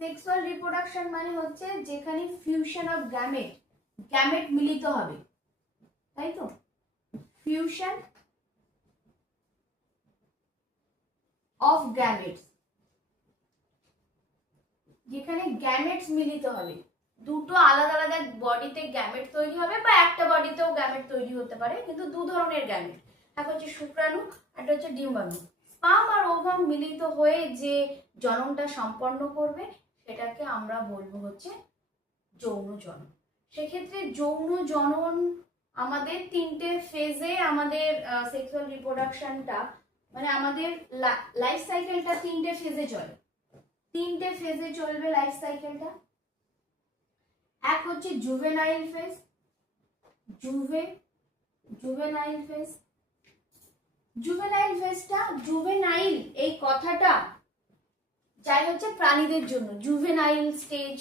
Sexual reproduction মানে হচ্ছে যেখানে ফিউশন অফ গ্যামেট, গ্যামেট মিলিত হবে, তাই তো? ফিউশন অফ গ্যামেটস, যেখানে গ্যামেটস মিলিত হবে, দুটো আলাদা আলাদা বডিতে গ্যামেট তৈরি হবে, বা একটা বডিতেও গ্যামেট তৈরি হতে পারে, কিন্তু দু ধরনের গ্যামেট, একটা হচ্ছে শুক্রাণু, একটা হচ্ছে ডিম্বাণু। স্পার্ম আর ওভাম মিলিত হয়ে যে জননটা সম্পন্ন করবে সেটাকে আমরা বলবো হচ্ছে যৌন জনন। সেক্ষেত্রে যৌন জনন আমাদের তিনটে ফেজে, আমাদের সেক্সুয়াল রিপ্রোডাকশনটা মানে আমাদের লাইফ সাইকেলটা তিনটে ফেজে চলে, তিনটে ফেজে চলবে লাইফ সাইকেলটা। এক হচ্ছে juvenile phase, juvenile phase. Juvenile ফেজটা, জুভেনাইল এই কথাটা যাই হচ্ছে প্রাণীদের জন্য, জুভেনাইল স্টেজ,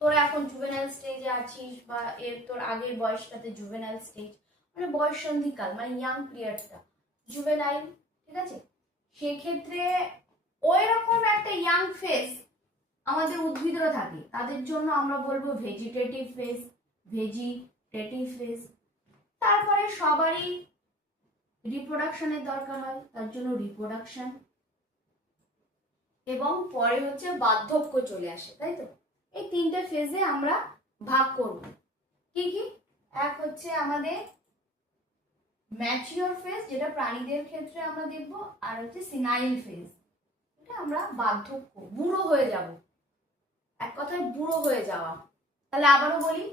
তোরা এখন জুভেনাইল স্টেজে আছিস বা এর তোর আগের বয়সটাতে জুভেনাইল স্টেজ, মানে বয়ঃসন্ধিকাল, মানে ইয়াং পিরিয়ডটা জুভেনাইল, ঠিক আছে? সেক্ষেত্রে ওই রকম একটা ইয়াং ফেজ আমাদের উদ্ভিদেরও থাকে, তাদের জন্য আমরা বলবো ভেজিটেটিভ ফেজ, ভেজিটেটিভ ফেজ। তারপরে সবারই রিপ্রোডাকশনের দরকার হয়, তার জন্য রিপ্রোডাকশন, এবং পরে হচ্ছে বার্ধক্য চলে আসে, তাই তো? এই তিনটে ফেজে আমরা ভাগ করব। কি কি? এক হচ্ছে আমাদের ম্যাচিওর ফেজ, যেটা প্রাণীদের ক্ষেত্রে আমরা দেখব, আর হচ্ছে সিনাইল ফেজ, এটা আমরা বার্ধক্য, বুড়ো হয়ে যাব, এক কথায় বুড়ো হয়ে যাওয়া। তাহলে আবারও বলি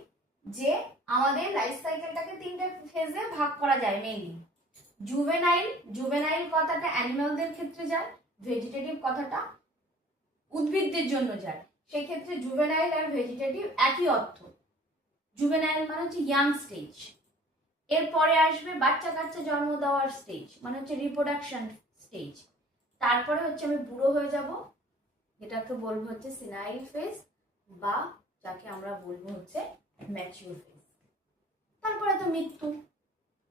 যে আমাদের লাইফ সাইকেলটাকে তিনটে ফেজে ভাগ করা যায় মেইনলি। জুভেনাইল, জুভেনাইল কথাটা অ্যানিমালদের ক্ষেত্রে যায়, ভেজিটেটিভ কথাটা উদ্ভিদদের জন্য যায়। সেক্ষেত্রে জুভেনাইল আর ভেজিটেটিভ একই অর্থ। জুভেনাইল মানে হচ্ছে ইয়াং স্টেজ, এরপরে আসবে বাচ্চা কাচ্চা জন্ম দেওয়ার স্টেজ, মানে হচ্ছে রিপ্রোডাকশন স্টেজ, তারপরে হচ্ছে আমি বুড়ো হয়ে যাব, এটাকে বলবো হচ্ছে সিনাইল ফেজ, বা যাকে আমরা বলবো হচ্ছে ম্যাচিউর ফেজ। তারপরে তো মৃত্যু।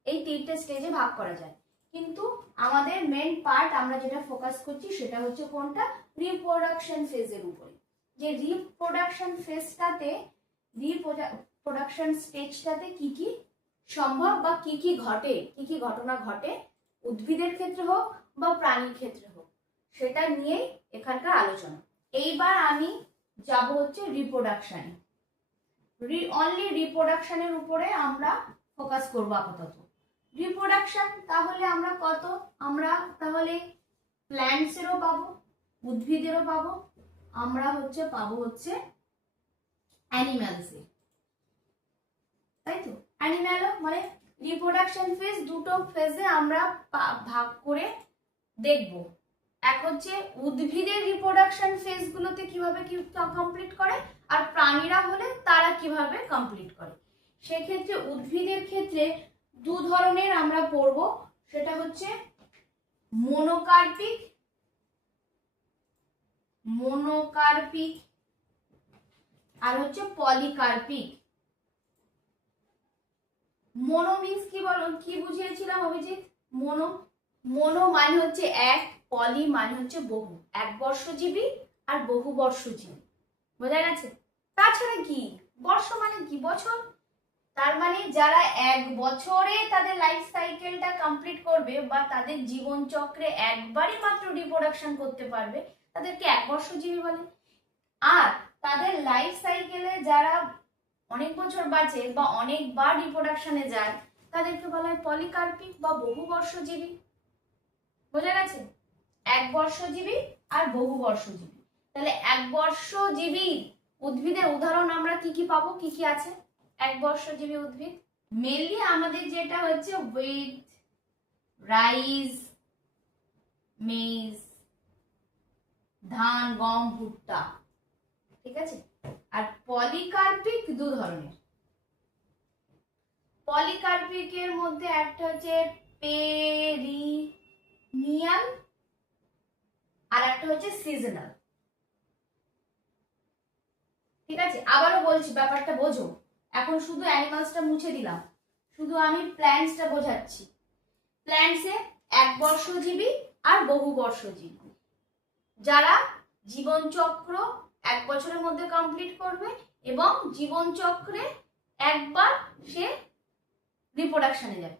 এই তিনটে স্টেজে ভাগ করা যায়, কিন্তু আমাদের মেন পার্ট আমরা যেটা ফোকাস করছি সেটা হচ্ছে কোনটা? রিপ্রোডাকশন ফেজের উপরে। যে রিপ্রোডাকশন ফেজটাতে, রিপ্রোডাকশন স্টেজটাতে কি কি সম্ভব বা কি কি ঘটে, কি কি ঘটনা ঘটে উদ্ভিদের ক্ষেত্রে হোক বা প্রাণীর ক্ষেত্রে হোক, সেটা নিয়েই এখানকার আলোচনা। এইবার আমি যাব হচ্ছে রিপ্রোডাকশনে, অনলি রিপ্রোডাকশনের উপরে আমরা ফোকাস করব আপাতত। রিপ্রোডাকশন তাহলে আমরা কত, আমরা তাহলে প্ল্যান্টসেরও পাবো, উদ্ভিদেরও পাবো, আমরা হচ্ছে পাবো হচ্ছে অ্যানিম্যালসে, তাই তো? অ্যানিম্যালও মানে রিপ্রোডাকশন ফেজ দুটো ফেজে আমরা ভাগ করে দেখব। এক হচ্ছে উদ্ভিদের রিপ্রোডাকশন ফেজগুলোতে কিভাবে কি কমপ্লিট করে, আর প্রাণীরা হলে তারা কিভাবে কমপ্লিট করে। সেক্ষেত্রে উদ্ভিদের ক্ষেত্রে দু ধরনের আমরা পড়ব, সেটা হচ্ছে মোনোকার্পিক, মোনোকার্পিক আর হচ্ছে পলিকার্পিক। মোনো মিন্স কি বলো, কি বুঝিয়েছিলাম অভিজিৎ? মোনো, মোনো মানে হচ্ছে এক, পলি মানে হচ্ছে বহু, এক বর্ষজীবী আর বহু বর্ষজীবী, বোঝা গেছে? তাছাড়া কি বর্ষ মানে কি? বছর, তার মানে যারা এক বছরে তাদের লাইফ সাইকেলটা কমপ্লিট করবে বা তাদের জীবন চক্রে একবারই মাত্র রিপ্রোডাকশন করতে পারবে, তাদেরকে এক বর্ষজীবী বলে। আর তাদের লাইফ সাইকেলে যারা অনেক বছর বাঁচে বা অনেকবার রিপ্রোডাকশনে যায়, তাদেরকে বলা হয় পলিকার্পিক বা বহু বর্ষজীবী, বোঝা গেছে? এক বর্ষজীবী আর বহু বর্ষজীবী। তাহলে এক বর্ষজীবী উদ্ভিদের উদাহরণ আমরা কি কি পাবো, কি কি আছে এক বর্ষজীবী উদ্ভিদ? মেনলি আমাদের যেটা হচ্ছে উইথ, রাইস, মেজ, ধান, গম, ভুট্টা, ঠিক আছে? আর পলিকার্পিক দু ধরনের। পলিকার্পিকের মধ্যে একটা হচ্ছে পেরিনিয়াল আর একটা হচ্ছে সিজনাল, ঠিক আছে? আবারও বলছি, ব্যাপারটা বোঝো। এখন শুধু অ্যানিমালসটা মুছে দিলাম, শুধু আমি প্ল্যান্টসটা বোঝাচ্ছি। প্ল্যান্টসে এক বর্ষজীবী আর বহু বর্ষজীবী, যারা জীবন চক্র 1 বছরের মধ্যে কমপ্লিট করবে এবং জীবন চক্রে একবার সে রিপ্রোডাকশনে যাবে,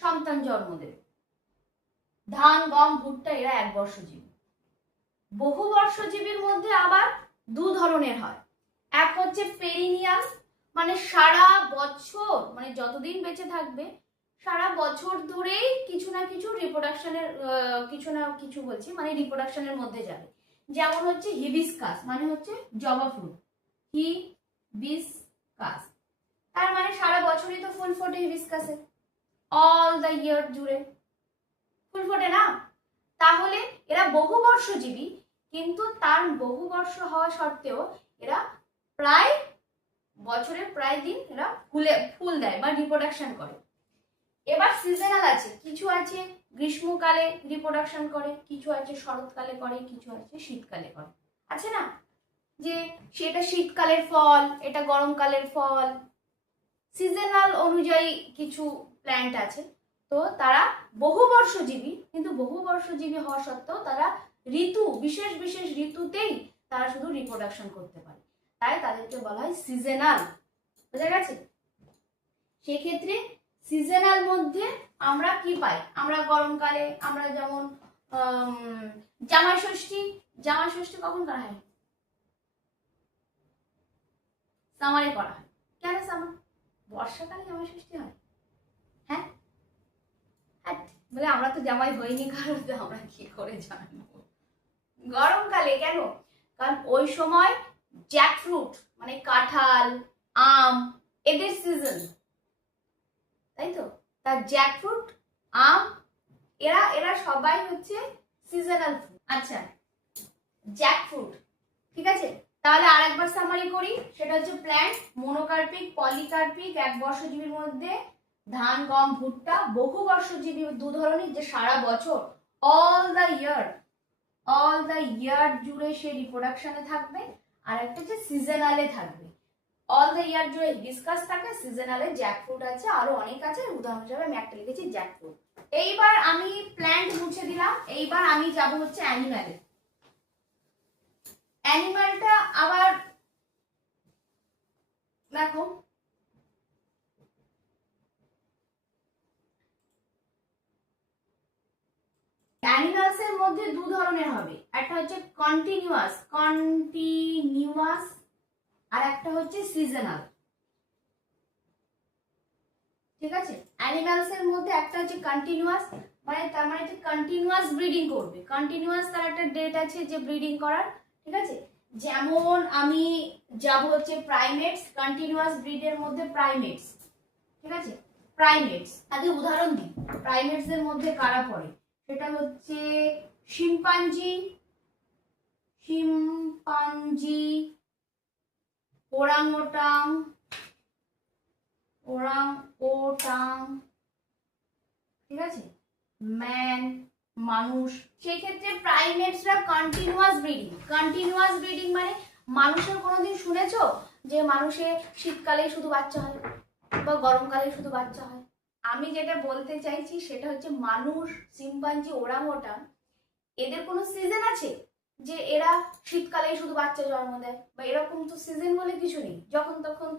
সন্তান জন্ম দেবে। ধান, গম, ভুট্টা এরা 1 বর্ষজীবী। বহুবর্ষজীবীর মধ্যে আবার 2 ধরনের হয়। এক হচ্ছে পেরিনিয়াল, মানে সারা বছর, মানে যতদিন বেঁচে থাকবে সারা বছর ধরেই কিছু না কিছু রিপ্রোডাকশনের মানে রিপ্রোডাকশনের মধ্যে যাবে। যেমন হচ্ছে হিবিস্কাস, মানে হচ্ছে জবা ফুল, হিবিস্কাস, তার মানে সারা বছরই তো ফুল ফোটে হিবিস্কাসে, অল দ্য ইয়ার জুড়ে ফুল ফোটে না। তাহলে এরা বহুবর্ষজীবী, কিন্তু তার বহুবর্ষ হওয়া সত্ত্বেও এরা প্রায় বছরের প্রায় দিন এরা ফুল দেয় বা রিপ্রোডাকশন করে। এবার সিজনাল আছে, কিছু আছে গ্রীষ্মকালে রিপ্রোডাকশন করে, কিছু আছে শরৎকালে করে, কিছু আছে শীতকালে করে। আছে না যে সেটা শীতকালের ফল, এটা গরমকালের ফল, সিজনাল অনুযায়ী কিছু প্ল্যান্ট আছে। তো তারা বহুবর্ষজীবী, কিন্তু বহুবর্ষজীবী হওয়া সত্ত্বেও তারা বিশেষ বিশেষ ঋতুতেই তারা শুধু রিপ্রোডাকশন করতে পারে, তাই তাদেরকে বলা হয় সিজনাল। বুঝা গেছে? সেক্ষেত্রে সিজনাল মধ্যে আমরা কি পাই? আমরা গরমকালে আমরা যেমন জামাই ষষ্ঠী কখন করা হয়? সামারে করা হয়। কেন সামার? বর্ষাকালে জামাই ষষ্ঠী হয়? হ্যাঁ, বলে আমরা তো জামাই হইনি, কারণ আমরা কি করে জানবো? গরমকালে কেন? কারণ ওই সময় জ্যাকফ্রুট মানে কাঁঠাল, আম এদের সিজন, তাই তো। তার জ্যাকফ্রুট, আম এরা সবাই হচ্ছে সিজনাল ফ্রুট। আচ্ছা, জ্যাকফ্রুট, ঠিক আছে। তাহলে আরেকবার সামারি করি, সেটা হচ্ছে প্ল্যান্ট মনোকার্পিক, পলিকার্পিক, 1 বর্ষজীবীর মধ্যে ধান, গম, ভুট্টা। বহুবর্ষজীবী 2 ধরনের, যে সারা বছর অল দ্য ইয়ার জুড়ে সে রিপ্রোডাকশনে থাকবে, আর একটা হচ্ছে সিজনালে থাকবে। অল দ্য ইয়ার জুড়ে হিবিস্কাস থাকে, সিজনালে জ্যাকফ্রুট আছে, আরো অনেক আছে, উদাহরণ হিসেবে আমি একটা লিখেছি জ্যাকফ্রুট। এইবার আমি প্ল্যান্ট মুছে দিলাম, এইবার আমি যাব হচ্ছে অ্যানিম্যালে। অ্যানিম্যালটা আবার দেখো, অ্যানিমালসের মধ্যে 2 ধরনের হবে, একটা হচ্ছে কন্টিনিউয়াস আর একটা হচ্ছে সিজনাল। ঠিক আছে, অ্যানিমালসের মধ্যে একটা হচ্ছে কন্টিনিউয়াস, মানে তার মানে যে কন্টিনিউয়াস ব্রিডিং করবে, কন্টিনিউয়াস তার একটা ডেট আছে যে ব্রিডিং করার। ঠিক আছে, যেমন আমি যাব হচ্ছে প্রাইমেটস, কন্টিনিউয়াস ব্রিডের মধ্যে প্রাইমেটস। ঠিক আছে, প্রাইমেটস আগে উদাহরণ দিই, প্রাইমেটস এর মধ্যে কারা পড়ে? সেটা হচ্ছে শিম্পাঞ্জি, ওরাংওটাং, ঠিক আছে, ম্যান, মানুষ। সেক্ষেত্রে প্রাইমেটসরা কন্টিনিউয়াস ব্রিডিং মানে মানুষের কোনোদিন শুনেছো যে মানুষের শীতকালে শুধু বাচ্চা হয় বা গরমকালে শুধু বাচ্চা হয়? আমি যেটা বলতে চাইছি সেটা হচ্ছে মানুষ, শিম্পাঞ্জি, ওরাংওটাং এদের কোনো সিজন আছে যে এরা শীতকালেই শুধু বাচ্চা জন্ম দেয়? বা এরকম তো সিজন বলে কিছু নেই, যখন তখন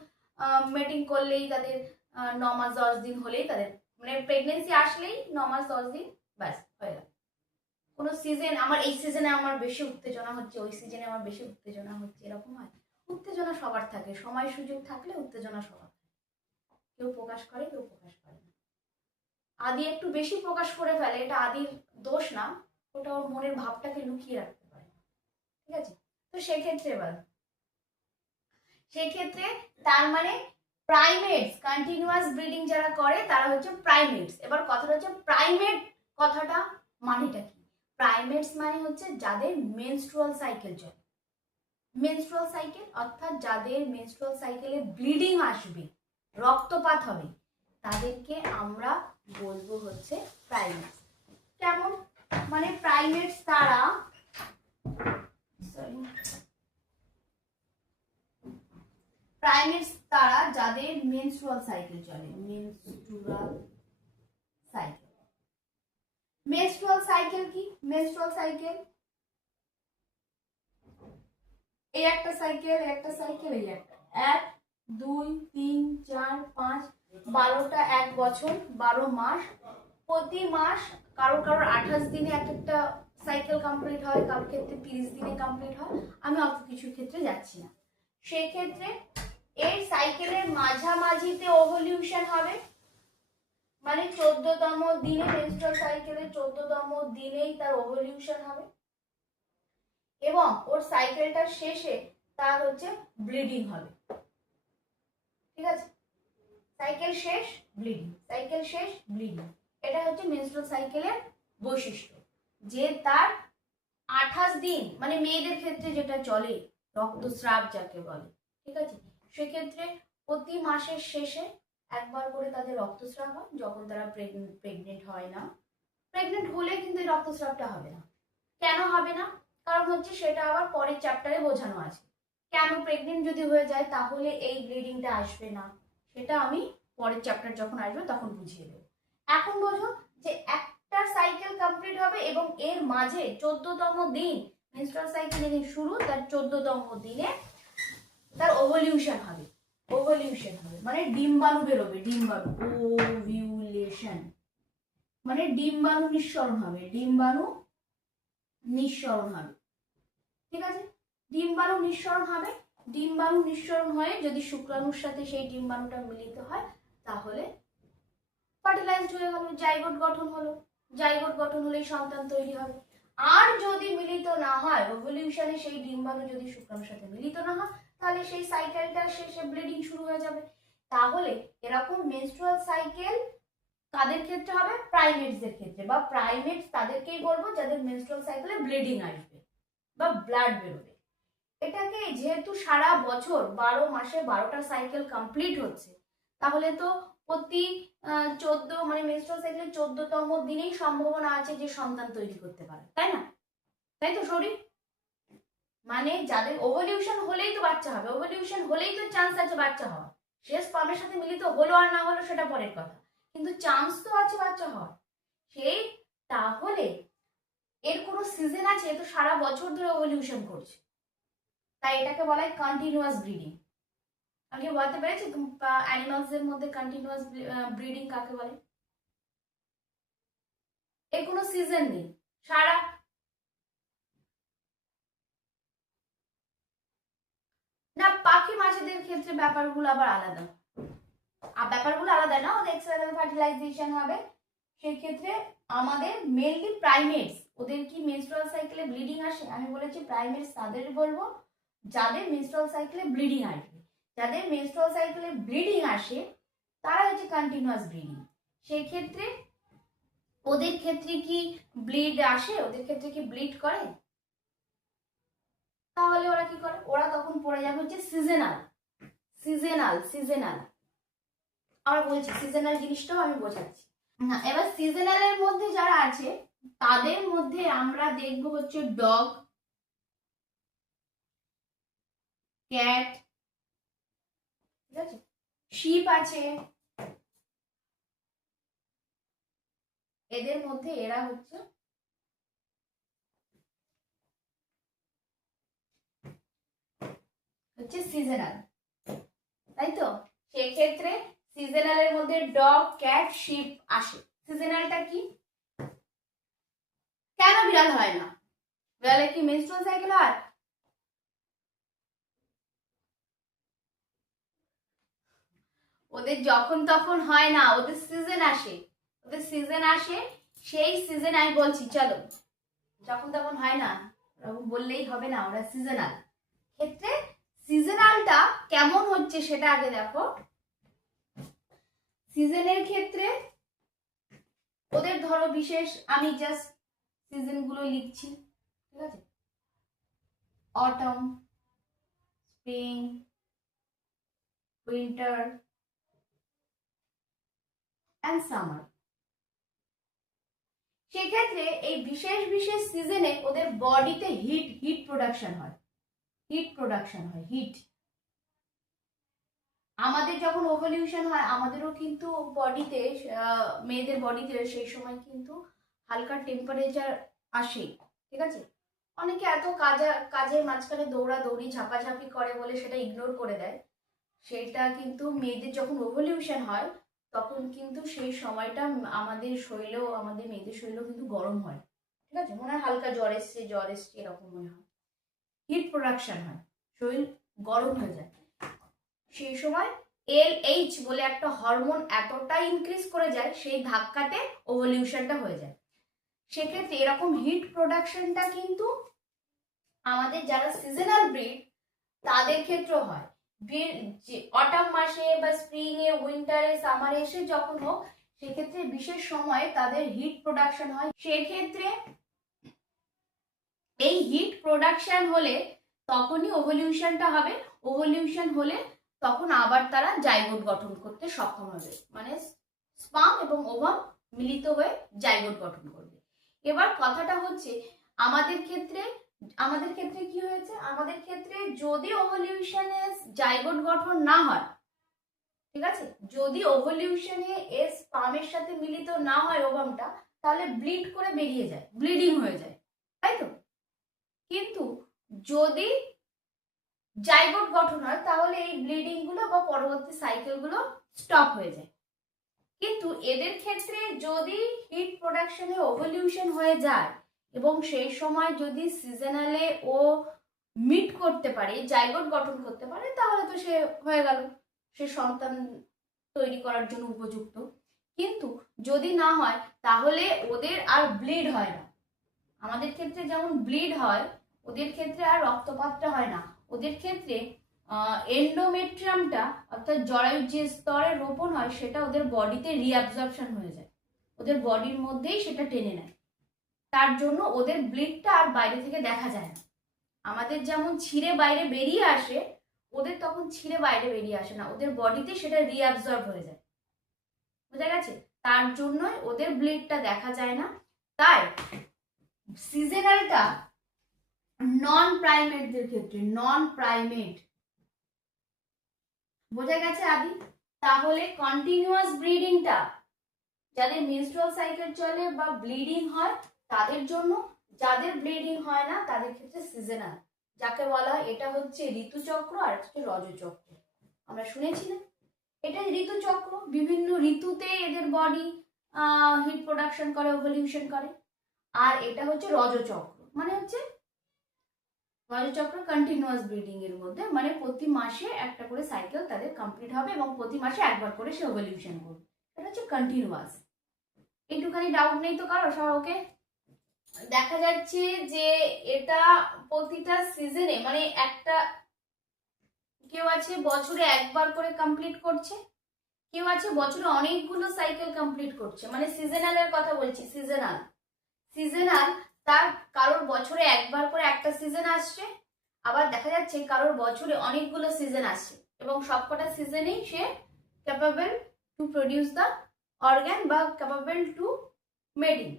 মেটিং করলেই তাদের 9 মাস 10 দিন হলেই তাদের মানে প্রেগনেন্সি আসলেই 9 মাস 10 দিন ব্যাস হয়ে গেল। কোনো সিজন আমার এই সিজনে আমার বেশি উত্তেজনা হচ্ছে, ওই সিজনে আমার বেশি উত্তেজনা হচ্ছে, এরকম হয়? উত্তেজনা সবার থাকে, সময় সুযোগ থাকলে উত্তেজনা সবার থাকে, কেউ প্রকাশ করে কেউ প্রকাশ করে না। আদি একটু বেশি প্রকাশ করে ফেলে, এটা আদির দোষ না, ওটা ওর মনের ভাবটাকে লুকিয়ে রাখতে পারে। ঠিক আছে, তো সেক্ষেত্রে তার মানে প্রাইমেটস, কন্টিনিউয়াস ব্রিডিং যারা করে তারা হচ্ছে প্রাইমেটস। এবার কথাটা হচ্ছে প্রাইমেট কথাটা মানেটা কি? প্রাইমেটস মানে হচ্ছে যাদের মেনস্ট্রুয়াল সাইকেল চলে, মেনস্ট্রুয়াল সাইকেল অর্থাৎ যাদের মেনস্ট্রুয়াল সাইকেলে ব্লিডিং আসবে, রক্তপাত হবে, তাদেরকে আমরা বলবো হচ্ছে প্রাইমেটস। কেমন? মানে প্রাইমেটস তারা যাদের মেনস্ট্রুয়াল সাইকেল চলে, মেনস্ট্রুয়াল সাইকেল কি? মেনস্ট্রুয়াল সাইকেল এই একটা সাইকেল, একটা সাইকেল, এই একটা, 1 2 3 4 5 12টা, 1 বছর 12 মাস। প্রতি মাস কারোর 28 দিনে এক একটা সাইকেল কমপ্লিট হয়, কারোর ক্ষেত্রে 30 দিনে কমপ্লিট হয়। আমি অত কিছু ক্ষেত্রে যাচ্ছি না। সেই ক্ষেত্রে এই সাইকেলের মাঝামাঝিতে ওভলিউশন হবে, মানে 14তম দিনে, মেনস্ট্রুয়াল সাইকেলের 14তম দিনেই তার ওভলিউশন হবে, এবং ওর সাইকেলটার শেষে তার হচ্ছে ব্লিডিং হবে। ঠিক আছে, সাইকেল শেষ ব্লিডিং, সাইকেল শেষ ব্লিডিং, এটা হচ্ছে মেনস্ট্রুয়াল সাইকেলের বৈশিষ্ট্য, যে তার 28 দিন, মানে মেয়েদের ক্ষেত্রে যেটা চলে রক্তস্রাব যাকে বলে, ঠিক আছে, সেক্ষেত্রে প্রতি মাসের শেষে একবার করে তাদের রক্তস্রাব হয়, যখন তারা প্রেগনেন্ট হয় না। প্রেগনেন্ট হলে কিন্তু এই রক্তস্রাবটা হবে না। কেন হবে না? কারণ হচ্ছে সেটা আবার পরের চ্যাপ্টারে বোঝানো আছে, কেন প্রেগনেন্ট যদি হয়ে যায় তাহলে এই ব্লিডিংটা আসবে না, সেটা আমি পরের চ্যাপ্টার যখন আসবে তখন বুঝিয়ে দেবো। এখন বোঝো যে একটা সাইকেল কমপ্লিট হবে এবং এর মাঝে 14তম দিন, মেনস্ট্রুয়াল সাইকেল যেদিন শুরু তার 14তম দিনে তার ওভলিউশন হবে। ওভলিউশন হবে মানে ডিম্বাণু বেরোবে, ডিম্বাণু, ওভিউলেশন মানে ডিম্বাণু নিঃসরণ হবে, ডিম্বাণু নিঃসরণ হবে। ঠিক আছে, ডিম্বাণু নিঃসরণ হবে। ডিম্বাণু নিঃসরণ হয়ে যদি শুক্রাণুর সাথে সেই ডিম্বাণুটা মিলিত হয় তাহলে ফার্টিলাইজড হয়ে গেল, জাইগোট গঠন হলো। জাইগোট গঠন হলেই সন্তান তৈরি হবে। আর যদি মিলিত না হয়, ওভলিউশনে সেই ডিম্বাণু যদি শুক্রাণুর সাথে মিলিত না হয়, তাহলে সেই সাইকেলটার শেষে ব্লিডিং শুরু হয়ে যাবে। তাহলে এরকম মেনস্ট্রুয়াল সাইকেল কাদের ক্ষেত্রে হবে? প্রাইমেটসদের ক্ষেত্রে, বা প্রাইমেটস তাদেরকেই বলবো যাদের মেনস্ট্রুয়াল সাইকেলে ব্লিডিং আসবে বা ব্লাড বেরোবে। এটাকে যেহেতু সারা বছর 12 মাসে 12টা সাইকেল কমপ্লিট হচ্ছে, তাহলে তো প্রতি 14, মানে মেনস্ট্রুয়াল সাইকেলের 14তম দিনেই সম্ভাবনা আছে যে সন্তান তৈরি করতে পারে, তাই না? তাই তো শরীর, মানে যাদের ওভলিউশন হলেই তো বাচ্চা হবে, ওভলিউশন হলেই তো চান্স আছে বাচ্চা হওয়ার। সে স্পার্মের সাথে মিলিত হলো আর না হলো সেটা পরের কথা, কিন্তু চান্স তো আছে বাচ্চা হওয়ার। সেই তাহলে এর কোনো সিজন আছে? তো সারা বছর ধরে ওভলিউশন করছে, তাই এটাকে বলা হয় কন্টিনিউয়াস ব্রিডিং। আমি বলতে পেরেছি অ্যানিমালস এর মধ্যে কন্টিনিউয়াস ব্রিডিং কাকে বলে? এর কোনো সিজন নেই, সারা না। পাখি মাছেদের ক্ষেত্রে ব্যাপারগুলো আবার আলাদা, আর ব্যাপারগুলো আলাদা না, ওদের এক্সটার্নাল ফার্টিলাইজেশন হবে। সেই ক্ষেত্রে আমাদের মেনলি প্রাইমেটস, ওদের কি মেনস্ট্রুয়াল সাইকেলে ব্লিডিং আসে? আমি বলেছি প্রাইমেটস তাদের বলবো যাদের মেনস্ট্রুয়াল সাইকেলে ব্লিডিং আসবে। যাদের মেনস্ট্রুয়াল সাইকেলে ব্লিডিং আসে তারা হচ্ছে কন্টিনিউয়াস ব্লিডিং। সেই ক্ষেত্রে ওদের ক্ষেত্রে কি ব্লিড আসে? ওদের ক্ষেত্রে কি ব্লিড করে? তাহলে ওরা কি করে? ওরা তখন পড়ে যাবে হচ্ছে সিজনাল, সিজনাল, সিজনাল। আমরা বলছি সিজনাল জিনিসটাও আমি বোঝাচ্ছি না। এবার সিজনালের মধ্যে যারা আছে তাদের মধ্যে আমরা দেখবো হচ্ছে ডগ, ক্যাট, ঠিক আছে, শিপ আছে। এদের মধ্যে এরা হচ্ছে সিজনাল, তাই তো? সেক্ষেত্রে সিজনালের মধ্যে ডগ, ক্যাট, শিপ আসে। সিজনালটা কি? কেন বিড়াল হয় না? বিড়ালে কি মেনস্ট্রুয়াল সাইকেল হয়? ওদের যখন তখন হয় না, ওদের সিজন আসে, ওদের সিজন আসে। সেই সিজন আমি বলছি, চলো, যখন তখন হয় না বললেই হবে না, ওরা সিজনাল। ক্ষেত্রে সিজনালটা কেমন হচ্ছে সেটা আগে দেখো। সিজনের ক্ষেত্রে ওদের ধরো বিশেষ, আমি জাস্ট সিজন গুলো লিখছি, ঠিক আছে, autumn, spring, winter and summer. সেক্ষেত্রে এই বিশেষ বিশেষ সিজনে ওদের বডিতে হিট, হিট প্রোডাকশন হয়, হিট প্রোডাকশন হয়, হিট। আমাদের যখন ওভলিউশন হয় আমাদেরও কিন্তু বডিতে, মেয়েদের বডিতে সেই সময় কিন্তু হালকা টেম্পারেচার আসে, ঠিক আছে, অনেকে এত কাজের মাঝখানে দৌড়াদৌড়ি ঝাপাঝাপি করে বলে সেটা ইগনোর করে দেয়। সেটা কিন্তু মেয়েদের যখন ওভলিউশন হয় তখন কিন্তু সেই সময়টা আমাদের মেয়েদের শরীরেও কিন্তু গরম হয়। ঠিক আছে, মনে হয় হালকা জ্বর এসছে এরকম মনে হয়, হিট প্রোডাকশন হয়, শরীর গরম হয়ে যায়। সেই সময় LH বলে একটা হরমোন এতটা ইনক্রিজ করে যায়, সেই ধাক্কাতে ওভলিউশনটা হয়ে যায়। সেক্ষেত্রে এরকম হিট প্রোডাকশনটা কিন্তু আমাদের যারা সিজনাল ব্রিড তাদের ক্ষেত্রেও হয়। অটাম মাসে বা স্প্রিং এ, উইন্টারে, সামারে এসে যখন হোক, সেক্ষেত্রে বিশেষ সময়ে তাদের হিট প্রোডাকশন হয়। সেক্ষেত্রে এই হিট প্রোডাকশন হলে তখনই ওভলিউশনটা হবে। ওভলিউশন হলে তখন আবার তারা জাইগোট গঠন করতে সক্ষম হবে, মানে স্পার্ম এবং ওভাম মিলিত হয়ে জাইগোট গঠন করবে। এবার কথাটা হচ্ছে আমাদের ক্ষেত্রে কি হয়েছে, আমাদের ক্ষেত্রে যদি ওভলিউশনে জাইগোট গঠন না হয়, ঠিক আছে, যদি ওভলিউশনে স্পার্মের সাথে মিলিত না হয় ওভামটা, তাহলে ব্লিড করে বেরিয়ে যায়, ব্লিডিং হয়ে যায়, তাই তো। কিন্তু যদি জাইগোট গঠন হয় তাহলে এই ব্লিডিং গুলো বা পরবর্তী সাইকেল গুলো স্টপ হয়ে যায়। কিন্তু এদের ক্ষেত্রে যদি হিট প্রোডাকশনে ওভলিউশন হয়ে যায় এবং সেই সময় যদি সিজনালে ও মিট করতে পারে, জাইগোট গঠন করতে পারে, তাহলে তো সে হয়ে গেল, সে সন্তান তৈরি করার জন্য উপযুক্ত। কিন্তু যদি না হয় তাহলে ওদের আর ব্লিড হয় না। আমাদের ক্ষেত্রে যেমন ব্লিড হয়, ওদের ক্ষেত্রে আর রক্তপাতটা হয় না। ওদের ক্ষেত্রে এন্ডোমেট্রিয়ামটা অর্থাৎ জরায়ুর যে স্তরে রোপণ হয় সেটা ওদের বডিতে রিঅ্যাবজর্পশন হয়ে যায়, ওদের বডির মধ্যেই সেটা টেনে নেয়। তার জন্য ওদের ব্লিডটা আর বাইরে থেকে দেখা যায় না। আমাদের যেমন ছিঁড়ে বাইরে বেরিয়ে আসে, ওদের তখন ছিঁড়ে বাইরে বেরিয়ে আসে না, ওদের বডিতে সেটা রিঅ্যাবজর্ব হয়ে যায়। বুঝা গেছে? তার জন্যই ওদের ব্লিডটা দেখা যায় না। তাই সিজনালটা নন প্রাইমেটদের ক্ষেত্রে, নন প্রাইমেট, বোঝা গেছে আদি? তাহলে কন্টিনিউয়াস ব্রিডিংটা যাদের মেনস্ট্রুয়াল সাইকেল চলে বা ব্লিডিং হয় তাদের জন্য, যাদের ব্লিডিং হয় না তাদের ক্ষেত্রে সিজনাল, যাকে বলা হয় এটা হচ্ছে ঋতুচক্র আর হচ্ছে রজচক্র। আমরা শুনেছি না, এটা ঋতুচক্র, বিভিন্ন ঋতুতে এদের বডি হিট প্রোডাকশন করে, ওভলিউশন করে। আর এটা হচ্ছে রজচক্র, মানে হচ্ছে রজচক্র কন্টিনিউয়াস ব্রিডিং এর মধ্যে, মানে প্রতি মাসে একটা করে সাইকেল তাদের কমপ্লিট হবে এবং প্রতি মাসে একবার করে সে ওভলিউশন করবে। এটা হচ্ছে কন্টিনিউয়াস। একটুখানি ডাউট নেই তো কারো? সব ওকে? দেখা যাচ্ছে যে এটা প্রতিটা সিজনে, মানে একটা কেউ আছে বছরে একবার করে কমপ্লিট করছে, কেউ আছে বছরে অনেকগুলো সাইকেল কমপ্লিট করছে, মানে সিজনালের কথা বলছি, সিজনাল তার কারোর বছরে একবার করে একটা সিজন আসছে, আবার দেখা যাচ্ছে কারোর বছরে অনেকগুলো সিজন আসছে এবং সবকটা সিজনেই সে capable to produce the organ বা ক্যাপাবল টু মেটিং।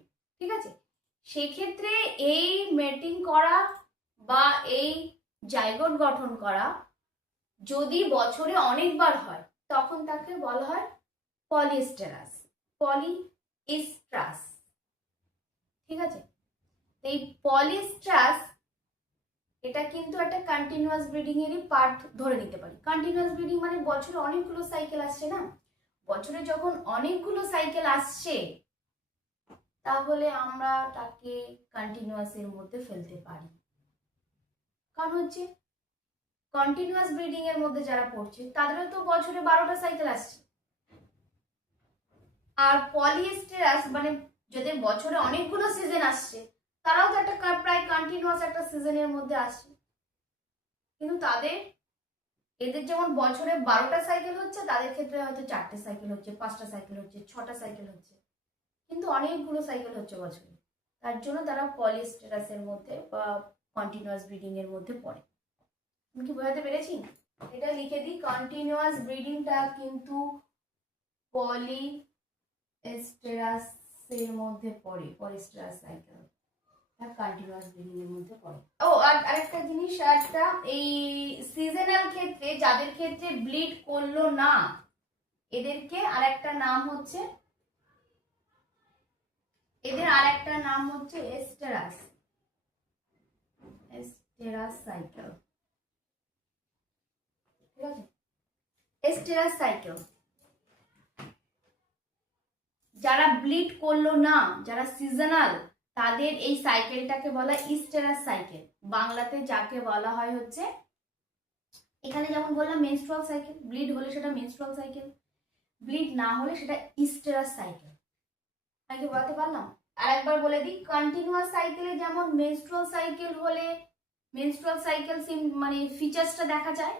ঠিক আছে, সেক্ষেত্রে এই মেটিং করা বা এই জাইগোট গঠন করা যদি বছরে অনেকবার হয় তখন তাকে বলা হয় পলিএস্টেরাস, পলিএস্ট্রাস। ঠিক আছে, এই পলিএস্ট্রাস এটা কিন্তু একটা কন্টিনিউয়াস ব্রিডিং এরই পার্ট ধরে নিতে পারি। কন্টিনিউয়াস ব্রিডিং মানে বছরে অনেকগুলো সাইকেল আসছে না, বছরে যখন অনেকগুলো সাইকেল আসছে তাহলে আমরা তাকে কন্টিনিউয়াস এর মধ্যে ফেলতে পারি। কারণ হচ্ছে কন্টিনিউয়াস ব্রিডিং এর মধ্যে যারা পড়ছে তাদেরও তো বছরে 12টা সাইকেল আসছে। আর পলিএস্টেরাস মানে যাদের বছরে অনেকগুলো সিজন আসছে তারাও তো একটা প্রায় কন্টিনিউয়াস একটা সিজনের মধ্যে আসছে, কিন্তু এদের যেমন বছরে 12টা সাইকেল হচ্ছে, তাদের ক্ষেত্রে হয়তো 4টে সাইকেল হচ্ছে, 5টা সাইকেল হচ্ছে, 6টা সাইকেল হচ্ছে, কিন্তু অনেকগুলো সাইকেল হচ্ছে বছরে। তার জন্য তারা পলিএস্টেরাসের মধ্যে বা কন্টিনিউয়াস ব্রিডিং এর মধ্যে পড়ে। আমি কি বোঝাতে পেরেছি? এটা লিখে দিই, কন্টিনিউয়াস ব্রিডিংটা কিন্তু পলিএস্টেরাসের মধ্যে পড়ে, পলিএস্টেরাস সাইকেল কন্টিনিউয়াস ব্রিডিং এর মধ্যে পড়ে। ও আর আরেকটা জিনিস, একটা এই সিজনাল ক্ষেত্রে যাদের ক্ষেত্রে ব্লিড করলো না এদেরকে আরেকটা নাম হচ্ছে, এদের আরেকটা নাম হচ্ছে এস্টেরাস। এস্টেরাস সাইকেল, ঠিক আছে, এস্টেরাস সাইকেল। যারা ব্লিড করলো না, যারা সিজনাল, তাদের এই সাইকেলটাকে বলা ইস্টেরাস সাইকেল। বাংলাতে যাকে বলা হয় হচ্ছে, এখানে যেমন বললাম মেনস্ট্রুয়াল সাইকেল, ব্লিড হলে সেটা মেনস্ট্রুয়াল সাইকেল, ব্লিড না হলে সেটা ইস্টেরাস সাইকেল। নাকি বলতে পারলাম? আর একবার বলে দিই, কন্টিনিউয়াস সাইকেলে যেমন মেনস্ট্রুয়াল সাইকেল হলে মেনস্ট্রুয়াল সাইকেল মানে ফিচার্সটা দেখা যায়,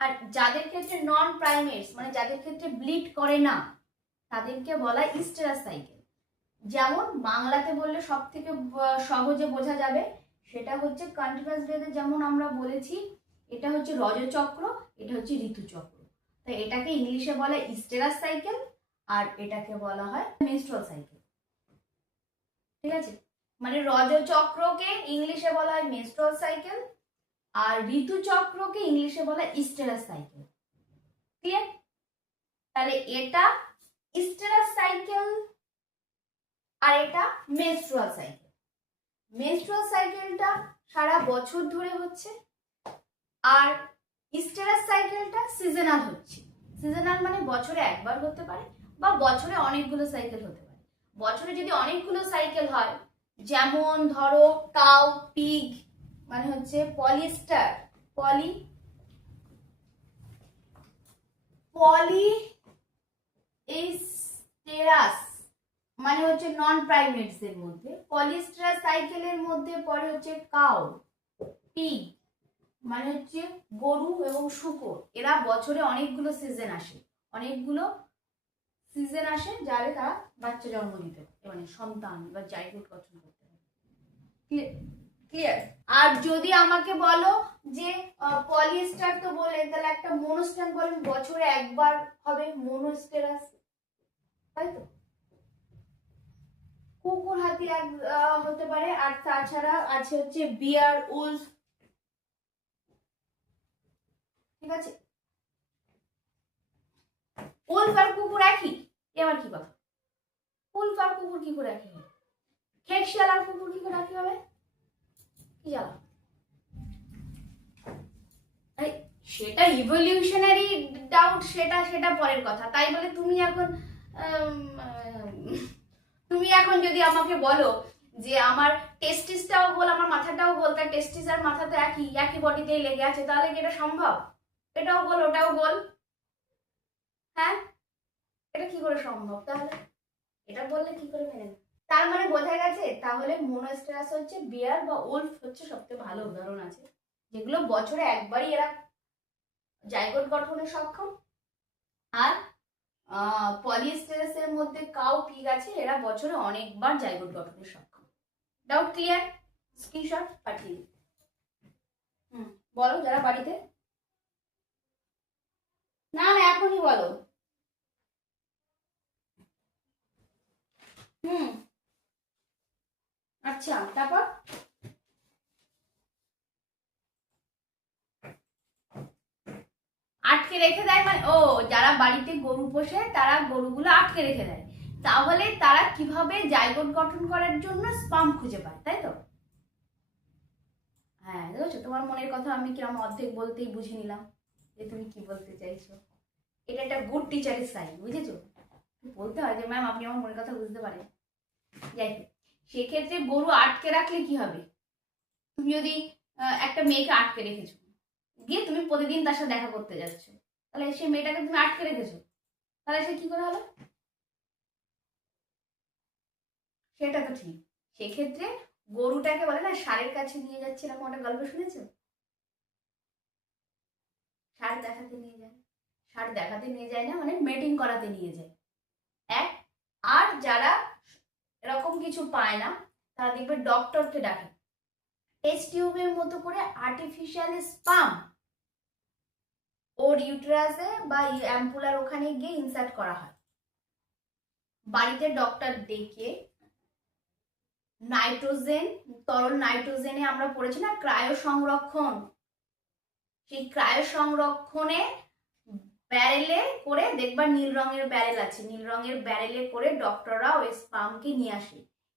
আর যাদের ক্ষেত্রে নন প্রাইমেটস মানে যাদের ক্ষেত্রে ব্লিড করে না তাদেরকে বলা ইস্টেরাস সাইকেল। যেমন বাংলাতে বললে সব থেকে সহজে বোঝা যাবে, সেটা হচ্ছে কন্টিনিউয়াস ডেতে যেমন আমরা বলেছি এটা হচ্ছে রজচক্র, এটা হচ্ছে ঋতুচক্র, তো এটাকে ইংলিশে বলে ইস্টেরাস সাইকেল আর এটাকে বলা হয় মেনস্ট্রুয়াল সাইকেল। ঠিক আছে, মানে রজচক্রকে ইংলিশে বলা হয় মেনস্ট্রুয়াল সাইকেল আর ঋতুচক্রকে ইংলিশে বলা হয় ইস্টেরাস সাইকেল। ক্লিয়ার? তাহলে এটা ইস্টেরাস সাইকেল আর এটা মেনস্ট্রুয়াল সাইকেল। মেনস্ট্রুয়াল সাইকেলটা সারা বছর ধরে হচ্ছে আর ইস্টেরাস সাইকেলটা সিজনাল হচ্ছে। সিজনাল মানে বছরে একবার হতে পারে বা বছরে অনেকগুলো সাইকেল হতে পারে। বছরে যদি অনেকগুলো সাইকেল হয়, যেমন ধরো কাউ, পিগ মানে হচ্ছে পলিস্টার, পলিস্টেরাস মানে হচ্ছে নন প্রাইমেটস এর মধ্যে, পলিস্টেরাস সাইকেলের মধ্যে পড়ে হচ্ছে কাউ, পিগ মানে হচ্ছে গরু এবং শূকর। এরা বছরে অনেকগুলো সিজন আসে, যারে তারা বাচ্চা জন্ম দিতে মানে সন্তান বা জাইগোট গঠন করতে হবে। ক্লিয়ার? আর যদি আমাকে বলো যে পলিস্টার তো বলে, তাহলে একটা মনোস্টেরাস বলেন, বছরে একবার হবে মনোস্টেরাস, তাই তো? কুকুর, হাতি হতে পারে, আর তাছাড়া আছে হচ্ছে বিয়ার, উলফ। ঠিক আছে, উলফ আর কুকুর একই? এবার কি কথা, উলফ আর কুকুর কি করে একই হবে? খেতশিয়াল আর কুকুর কি করে একই হবে? কি জানো? সেটা ইভলিউশনারি ডাউট, সেটা পরের কথা। তাই বলে তুমি এখন যদি আমাকে বলো যে আমার টেস্টিসটাও গোল আমার মাথাটাও গোল, তাই টেস্টিস আর মাথা তো একই বডিতেই লেগে আছে, তাহলে কি এটা সম্ভব? এটাও গোল ওটাও গোল, হ্যাঁ, এটা কি করে সম্ভব? তাহলে এটা বললে কি করে মেনে নেবে? তার মানে বোঝা গেছে তাহলে মনোস্টেরাস হচ্ছে বিয়ার বা উলফ হচ্ছে সবচেয়ে ভালো উদাহরণ আছে, যেগুলো বছরে একবারই এরা জাইগোট গঠনে সক্ষম। আর পলিস্টেরাসের মধ্যে কাউ, পিগ আছে, এরা বছরে অনেকবার জাইগোট গঠনে সক্ষম। Doubt clear? স্ক্রিনশট পাঠিয়ে বলো যারা বাড়িতে। না এখনই বলো। আচ্ছা, তারপর আটকে রেখে দেয় মানে ও যারা বাড়িতে গরু পোষে তারা গরুগুলো আটকে রেখে দেয়, তাহলে তারা কিভাবে জাইগোট গঠন করার জন্য স্পাম খুঁজে পায়, তাই তো? হ্যাঁ, দেখছো তোমার মনের কথা আমি কিরকম অর্ধেক বলতেই বুঝে নিলাম যে তুমি কি বলতে চাইছো। এটা একটা গুড টিচারের সাইন, বুঝেছো? বলতে হয় যে ম্যাম আপনি আমার মনের কথা বুঝতে পারেন। যাই হোক, সেক্ষেত্রে গরু আটকে রাখলে কি হবে? তুমি যদি একটা মেয়েকে আটকে রেখেছো, গিয়ে তুমি প্রতিদিন তার সাথে দেখা করতে যাচ্ছ, তাহলে সেই মেয়েটাকে তুমি আটকে রেখেছো, তাহলে সে কি করে হলো? সেটা তো ঠিক। সেক্ষেত্রে গরুটাকে বলে না ষাঁড়ের কাছে নিয়ে যাচ্ছিলাম, ওটা গল্প শুনেছো? ষাঁড় দেখাতে নিয়ে যায়, ষাঁড় দেখাতে নিয়ে যায় না মানে মেটিং করাতে নিয়ে যায় এক। আর যারা এরকম কিছু পায় না তারা দেখবে ডক্টরকে ডাকে, টেস্ট টিউবের মতো করে আর্টিফিশিয়াল স্পাম ওর ইউটেরাসে বা অ্যাম্পুলার ওখানে গিয়ে ইনসার্ট করা হয়। বাড়িতে ডক্টর ডেকে নাইট্রোজেন, তরল নাইট্রোজেনে আমরা পড়েছি না ক্রায়ো সংরক্ষণ, সেই ক্রায়ো সংরক্ষণে ব্যারেলে করে, দেখবা নীল রঙের ব্যারেল আছে, নীল রঙের ব্যারেলে করে ডক্টররা ওই স্পামকে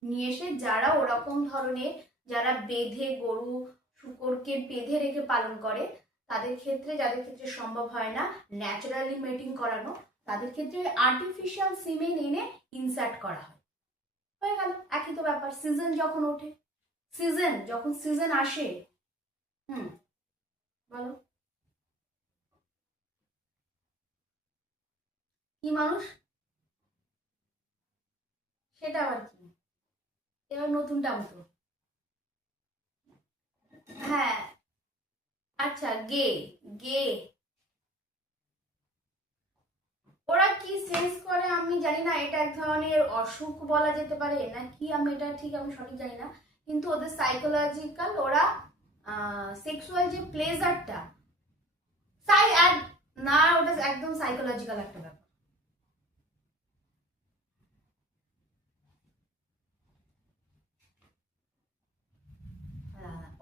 নিয়ে এসে যারা ওরকম ধরনের যারা বেঁধে গরু শূকরকে বেঁধে রেখে পালন করে, তাদের ক্ষেত্রে, যাদের ক্ষেত্রে সম্ভব হয় না ন্যাচারালি মেটিং করানো, তাদের ক্ষেত্রে আর্টিফিশিয়াল সিমেন এনে ইনসার্ট করা হয়। হয়ে গেল, একই তো ব্যাপার। সিজন যখন ওঠে, যখন সিজন আসে, বলো কি মানুষ, সেটা আবার কি? এবার নতুনটা মতো। হ্যাঁ, আচ্ছা, গে গে ওরা কি সেন্স করে আমি জানি না, এটা এক ধরনের অসুখ বলা যেতে পারে না কি, আমি এটা ঠিক আমি সঠিক জানি না, কিন্তু ওদের সাইকোলজিক্যাল, ওরা সেক্সুয়াল যে প্লেজারটা না, ওটা একদম সাইকোলজিক্যাল একটা ব্যাপার।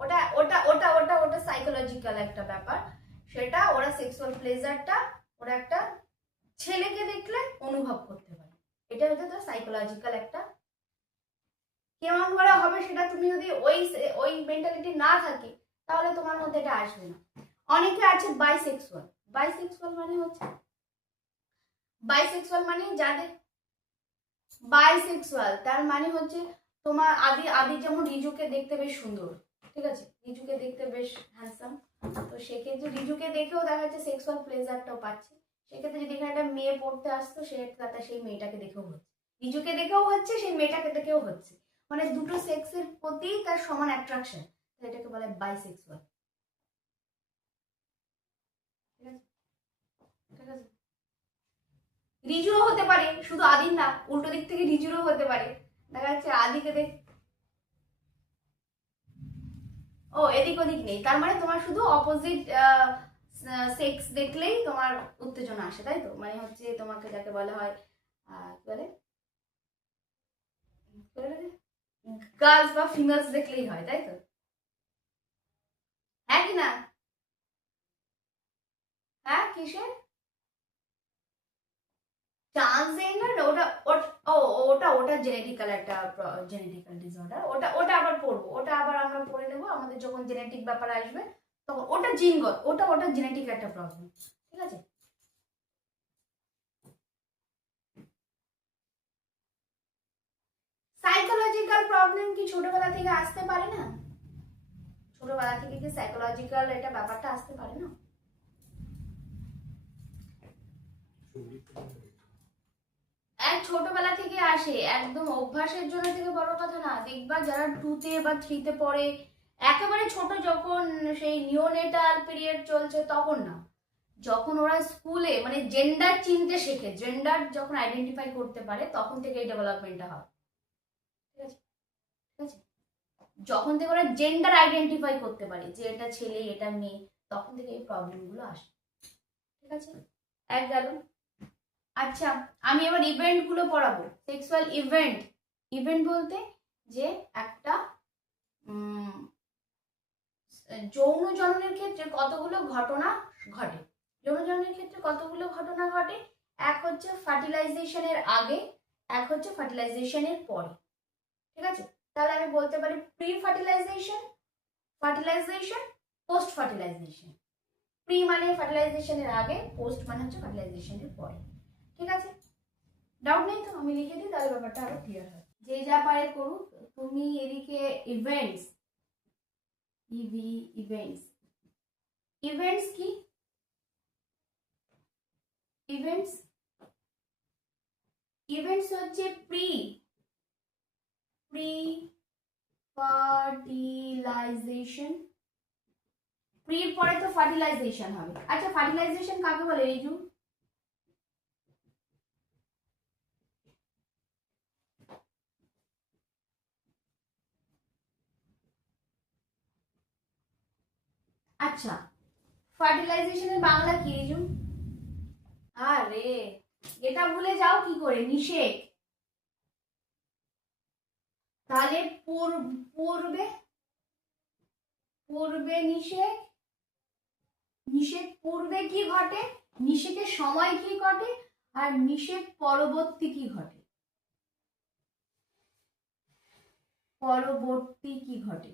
ওটা ওটা ওটা ওটা ওটা সাইকোলজিক্যাল একটা ব্যাপার, সেটা ওরা সেক্সুয়াল প্লেজারটা ওরা একটা ছেলেকে দেখলে অনুভব করতে পারে, এটা হচ্ছে তো সাইকোলজিক্যাল একটা। কেমন করে হবে সেটা, তুমি যদি ওই ওই মেন্টালিটি না থাকে তাহলে তোমার মধ্যে এটা আসবে না। অনেকে আছে বাইসেক্সুয়াল, বাইসেক্সুয়াল মানে হচ্ছে, বাইসেক্সুয়াল মানে যাদের, বাইসেক্সুয়াল তার মানে হচ্ছে তোমার আদি আদি যেমন রিজুকে দেখতে বেশ সুন্দর, ঠিক আছে, রিজুকে দেখতে বেশ হ্যান্ডসাম, তো সেক্ষেত্রে রিজুকে দেখেও দেখা যাচ্ছে সেক্সুয়াল প্লেজারটাও পাচ্ছে। সেক্ষেত্রে যদি এখানে একটা মেয়ে পড়তে আসতো, সে সেই মেয়েটাকে দেখেও হচ্ছে, রিজুকে দেখেও হচ্ছে, সেই মেয়েটাকে দেখেও হচ্ছে, মানে দুটো সেক্সের প্রতি তার সমান অ্যাট্রাকশন, এটাকে বলে বাইসেক্সুয়াল। ঠিক আছে, ঠিক আছে। রিজুও হতে পারে, শুধু আদির না, উল্টো দিক থেকে রিজুরও হতে পারে, দেখা যাচ্ছে আদিকে দেখ, ও এদিক ওদিক নেই, তার মানে তোমার শুধু অপোজিট সেক্স দেখলেই তোমার উত্তেজনা আসে, তাই তো, মানে হচ্ছে তোমাকে যাকে বলা হয় কি বলে, গার্লস বা ফিমেলস দেখলেই হয়, তাই তো, হ্যাঁ কি না? হ্যাঁ, কিসের ট্রান্সজেন্ডার? ওটা ওটা ওটা জেনেটিক্যাল একটা, জেনেটিক্যাল ডিসঅর্ডার, ওটা ওটা আবার পড়বো, ওটা আবার আমরা পড়ে নেবো আমাদের যখন জেনেটিক ব্যাপার আসবে তখন, ওটা জিনগত, ওটা ওটা জেনেটিক একটা প্রবলেম, ঠিক আছে। সাইকোলজিক্যাল প্রবলেম কি ছোটবেলা থেকে আসতে পারে না? ছোটবেলা থেকে কি সাইকোলজিক্যাল এটা ব্যাপারটা আসতে পারে না? এক ছোটবেলা থেকে আসে, একদম অভ্যাসের জন্য থেকে বড় কথা না, দেখবা যারা 2তে বা 3তে পড়ে, একেবারে ছোট যখন সেই নিওনেটাল পিরিয়ড চলছে তখন না, যখন ওরা স্কুলে মানে জেন্ডার চিনতে শেখে, জেন্ডার যখন আইডেন্টিফাই করতে পারে তখন থেকে এই ডেভেলপমেন্টটা হয়, ঠিক আছে, ঠিক আছে, যখন থেকে ওরা জেন্ডার আইডেন্টিফাই করতে পারে যে এটা ছেলে এটা মেয়ে, তখন থেকে এই প্রবলেমগুলো আসে, ঠিক আছে, এক গেল। আচ্ছা, আমি এবার ইভেন্ট গুলো পড়াবো, সেক্সুয়াল ইভেন্ট। ইভেন্ট বলতে যে একটা যৌন জননের ক্ষেত্রে কতগুলো ঘটনা ঘটে, যৌন জননের ক্ষেত্রে কতগুলো ঘটনা ঘটে, এক হচ্ছে ফার্টিলাইজেশনের আগে, এক হচ্ছে ফার্টিলাইজেশনের পরে, ঠিক আছে, তাহলে আমি বলতে পারি pre fertilisation, fertilisation, post fertilisation. Pre মানে ফার্টিলাইজেশনের আগে, পোস্ট মানে হচ্ছে ফার্টিলাইজেশনের পরে, ঠিক আছে, ডাউট নেই তো, আমি লিখে দিই তাহলে ব্যাপারটা আরো ক্লিয়ার হয়। যে যা পারে করুক, তুমি এদিকে ইভেন্টস, ইভেন্টস, ইভেন্টস কি, ইভেন্টস, ইভেন্টস হচ্ছে প্রি প্রি ফার্টিলাইজেশন, প্রির পরে তো ফার্টিলাইজেশন হবে। আচ্ছা, ফার্টিলাইজেশন কাকে বলে রিজু? আচ্ছা, ফার্টিলাইজেশনের বাংলা কি রিজু? আরে এটা ভুলে যাও কি করে, নিষেক, তাহলে পূর্বে, পূর্বে নিষেক, নিষেক পূর্বে কি ঘটে, নিষেকের সময় কি ঘটে, আর নিষেক পরবর্তী কি ঘটে, পরবর্তী কি ঘটে,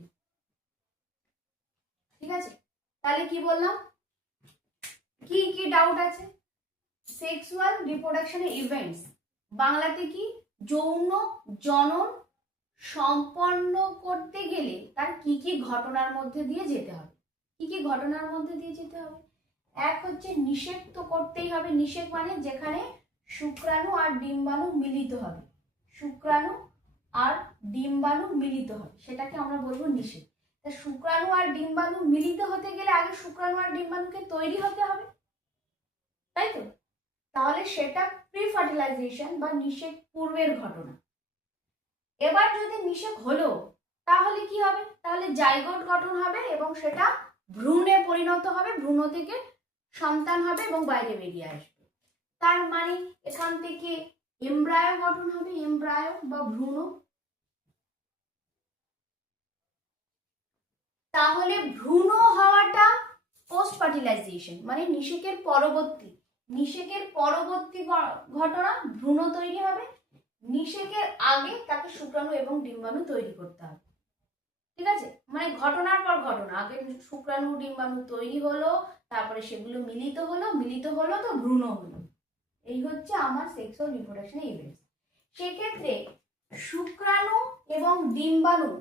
ঠিক আছে, তাহলে কি বললাম, কি কি ডাউট আছে? সেক্সুয়াল রিপ্রোডাকশনের ইভেন্টস, বাংলাতে কি, যৌন জনন সম্পন্ন করতে গেলে তার কি কি ঘটনার মধ্যে দিয়ে যেতে হবে, কি কি ঘটনার মধ্যে দিয়ে যেতে হবে? এক হচ্ছে নিষেক তো করতেই হবে, নিষেক মানে যেখানে শুক্রাণু আর ডিম্বাণু মিলিত হবে, শুক্রাণু আর ডিম্বাণু মিলিত হবে, সেটাকে আমরা বলবো নিষেক। তা শুক্রাণু আর ডিম্বাণু মিলিত হতে গেলে আগে শুক্রাণু আর ডিম্বাণুকে তৈরি হতে হবে, তাই তো? তাহলে সেটা প্রি ফার্টিলাইজেশন বা নিষেক পূর্বের ঘটনা। এবার যদি নিষেক হলো তাহলে কি হবে? তাহলে জাইগোট গঠন হবে এবং সেটা ভ্রূণে পরিণত হবে, ভ্রূণ থেকে সন্তান হবে এবং বাইরে বেরিয়ে আসবে। তার মানে এখান থেকে এমব্রায়ো গঠন হবে, এমব্রায়ো বা ভ্রূণ। তাহলে ভ্রূণ হওয়াটা পোস্ট ফার্টিলাইজেশন, মানে নিষেকের পরবর্তী, নিষেকের পরবর্তী ঘটনা ভ্রূণ তৈরি হবে, নিষেকের আগে তাকে শুক্রাণু এবং ডিম্বাণু তৈরি করতে হবে। ঠিক আছে, মানে ঘটনার পর ঘটনা, আগে শুক্রাণু ডিম্বাণু তৈরি হলো, তারপরে সেগুলো মিলিত হলো, মিলিত হলো তো ভ্রূণ হলো। এই হচ্ছে আমার সেক্সুয়াল রিপ্রোডাকশন ইভেন্টস। সেক্ষেত্রে শুক্রাণু এবং ডিম্বাণু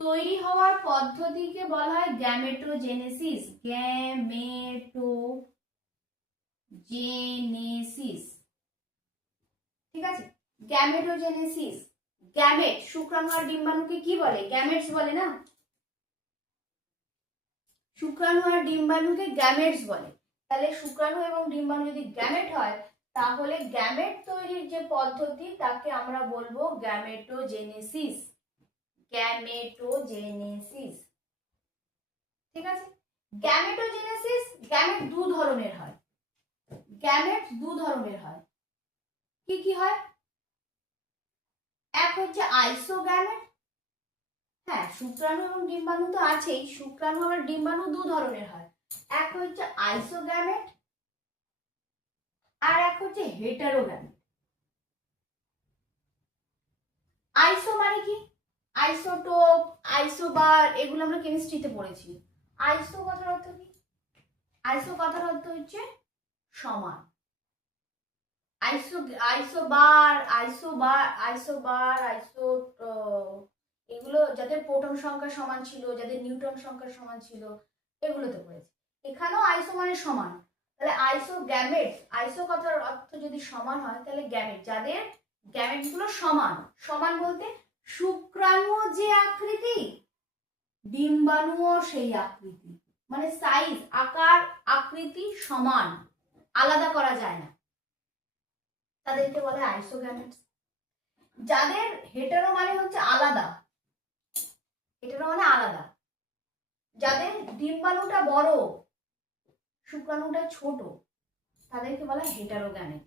তৈরি হওয়ার পদ্ধতিকে বলা হয় গ্যামেটোজেনেসিস, গ্যামেটোজেনেসিস। ঠিক আছে, গ্যামেটোজেনেসিস। গ্যামেট, শুক্রাণু আর ডিম্বাণুকে কি বলে? গ্যামেটস বলে না, শুক্রাণু আর ডিম্বাণুকে গ্যামেটস বলে। তাহলে শুক্রাণু এবং ডিম্বাণু যদি গ্যামেট হয় তাহলে গ্যামেট তৈরির যে পদ্ধতি তাকে আমরা বলবো গ্যামেটোজেনেসিস, গ্যামেটোজেনেসিস। ঠিক আছে, গ্যামেটোজেনেসিস, গ্যামেট দু ধরনের হয়, গ্যামেট দু ধরনের হয়। কি কি হয়? এক হচ্ছে আইসোগ্যামেট, হ্যাঁ শুক্রাণু এবং ডিম্বাণু তো আছেই, শুক্রাণু আর ডিম্বাণু দু ধরনের হয়, এক হচ্ছে আইসোগ্যামেট আর এক হচ্ছে হেটারোগ্যামেট। আইসো মানে কি? আইসোটোপ, আইসোবার, এগুলো আমরা কেমিস্ট্রিতে পড়েছি। আইসো কথার অর্থ কি? আইসো কথার অর্থ হচ্ছে সমান। আইসো, আইসোবার, আইসোবার, আইসোবার, আইসো, এগুলো যাদের প্রোটন সংখ্যা সমান ছিল, যাদের নিউট্রন সংখ্যা সমান ছিল, এগুলোতে পড়েছি। এখানেও আইসো মানে সমান, তাহলে আইসো গ্যামেট, আইসো কথার অর্থ যদি সমান হয় তাহলে গ্যামেট, যাদের গ্যামেট গুলো সমান, সমান বলতে শুক্রাণু যে আকৃতি ডিম্বাণুও সেই আকৃতি, মানে সাইজ, আকার, আকৃতি সমান, আলাদা করা যায় না, তাদেরকে বলে আইসোগ্যামেটস। যাদের হেটারো মানে হচ্ছে আলাদা, হেটারো মানে আলাদা, যাদের ডিম্বাণুটা বড় শুক্রাণুটা ছোট তাদেরকে বলা হয় হেটারোগ্যামেট।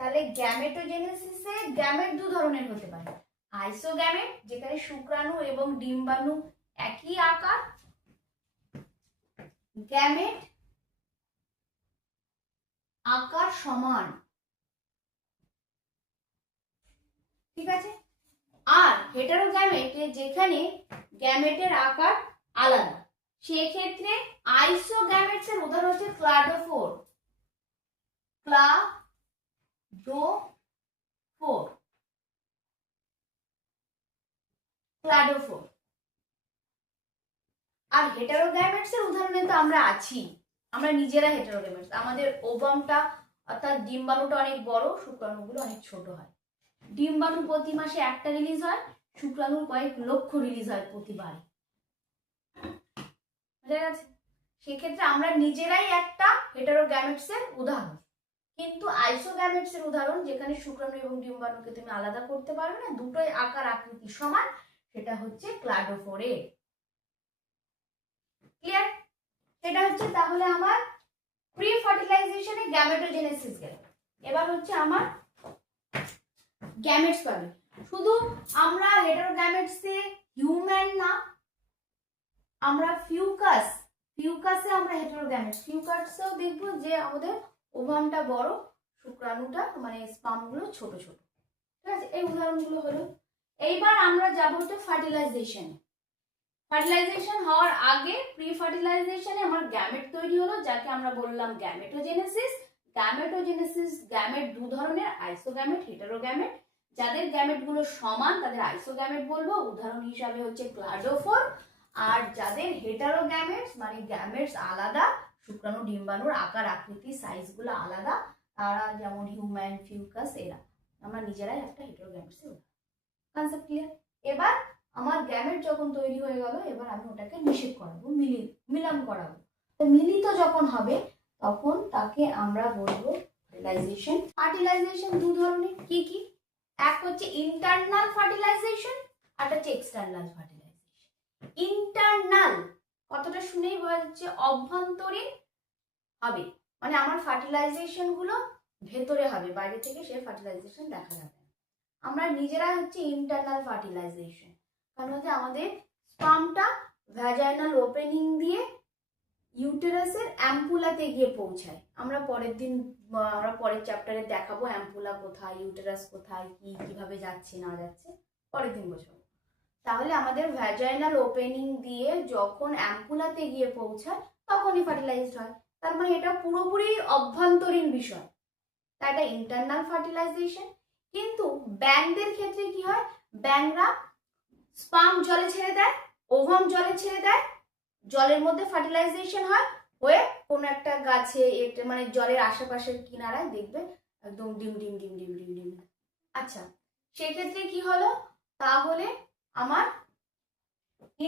তাহলে গ্যামেটোজেনেসিসে গ্যামেট দু ধরনের হতে পারে, আইসোগ্যামেট যেখানে শুক্রাণু এবং ডিম্বাণু একই আকার, গ্যামেট আকার সমান। ঠিক আছে, আর হেটারোগ্যামেট যেখানে গ্যামেটের আকার আলাদা, সেক্ষেত্রে আইসোগ্যামেটস এর উদাহরণ হচ্ছে ক্লাডোফোর, ক্লাডোফোর, ক্লাডোফোর। আর হেটারোগ্যামেটস এর উদাহরণে তো আমরা আছি, আমরা নিজেরা হেটারোগ্যামেটস, আমাদের ওভামটা অর্থাৎ ডিম্বাণুটা অনেক বড়, শুক্রাণুগুলো অনেক ছোট হয়। ডিম্বাণু প্রতি মাসে একটা রিলিজ হয়, শুক্রাণুর কয়েক লক্ষ রিলিজ হয় প্রতিবার। বুঝা গেছে? সেক্ষেত্রে আমরা নিজেরাই একটা হেটারোগ্যামেটস এর উদাহরণ, কিন্তু আইসোগ্যামেটস এর উদাহরণ যেখানে শুক্রাণু এবং ডিম্বাণুকে তুমি আলাদা করতে পারবে না, দুটোই আকার আকৃতি সমান, সেটা হচ্ছে ক্লাডোফোরে। ক্লিয়ার? সেটা হচ্ছে তাহলে আমার প্রি ফার্টিলাইজেশনে গ্যামেটোজেনেসিস গেল। এবার হচ্ছে আমার গ্যামেটস পাবে। শুধু আমরা হেটারোগ্যামেটসে হিউম্যান না, আমরা ফিউকাস, ফিউকাসে আমরা হেটারোগ্যামেটস, ফিউকাসেও দেখবো যে আমাদের ওভামটা বড়, শুক্রাণুটা মানে স্পার্মগুলো ছোট ছোট। ঠিক আছে, এই উদাহরণগুলো হলো। এইবার আমরা যাবো হচ্ছে ফার্টিলাইজেশন। ফার্টিলাইজেশন হওয়ার আগে প্রি ফার্টিলাইজেশনে আমার গ্যামেট তৈরি হলো, যাকে আমরা বললাম গ্যামেটোজেনেসিস। গ্যামেট দু ধরনের, আইসোগ্যামেট, হেটেরোগ্যামেট। যাদের গ্যামেট গুলো সমান তাদের আইসোগ্যামেট বলবো, উদাহরণ হিসাবে হচ্ছে ক্লাডোফোর। আর যাদের হেটেরোগ্যামেটস মানে গ্যামেটস আলাদা, শুক্রাণু ডিম্বাণুর আকার আকৃতি সাইজ গুলো আলাদা, তারা যেমন হিউম্যান, ফিউকাস, এরা আমরা নিজেরাই একটা হেটেরোগ্যামেটস এর উদাহরণ। Concept clear? এবার আমার গ্যামেট যখন তৈরি হয়ে গেল, এবার আমি ওটাকে নিষেধ করাবো, মিলন করাবো। তো মিলিত যখন হবে তখন তাকে আমরা বলবো ফার্টিলাইজেশন। ফার্টিলাইজেশন দু ধরনের, কি কি? এক হচ্ছে ইন্টারনাল ফার্টিলাইজেশন, আর হচ্ছে এক্সটার্নাল ফার্টিলাইজেশন। ইন্টারনাল কতটা শুনেই বোঝা যাচ্ছে অভ্যন্তরীণ হবে, মানে আমার ফার্টিলাইজেশন গুলো ভেতরে হবে, বাইরে থেকে সে ফার্টিলাইজেশন দেখা যাবে। আমরা নিজেরা হচ্ছে ইন্টারনাল ফার্টিলাইজেশন, কারণ হচ্ছে আমাদের স্পার্মটা ভ্যাজাইনাল ওপেনিং দিয়ে ইউটেরাসের অ্যাম্পুলাতে গিয়ে পৌঁছায়। আমরা পরের চ্যাপ্টারে দেখাবো অ্যাম্পুলা কোথায়, ইউটেরাস কোথায়, কিভাবে যাচ্ছে না যাচ্ছে, পরের দিন বোঝাবো। তাহলে আমাদের ভ্যাজাইনাল ওপেনিং দিয়ে যখন অ্যাম্পুলাতে গিয়ে পৌঁছায় তখনই ফার্টিলাইজড হয়। তার মানে এটা পুরোপুরি অভ্যন্তরীণ বিষয়, তাই এটা ইন্টারনাল ফার্টিলাইজেশন। কিন্তু ব্যাঙদের ক্ষেত্রে কি হয়, ব্যাঙরা স্পার্ম জলে ছেড়ে দেয়, ওভাম জলে ছেড়ে দেয়, জলের মধ্যে ফার্টিলাইজেশন হয়, হয়ে কোনো একটা গাছে মানে জলের আশেপাশের কিনারায় দেখবে একদম ডিম ডিম ডিম ডিম ডিম ডিম। আচ্ছা, সেক্ষেত্রে কি হলো, তাহলে আমার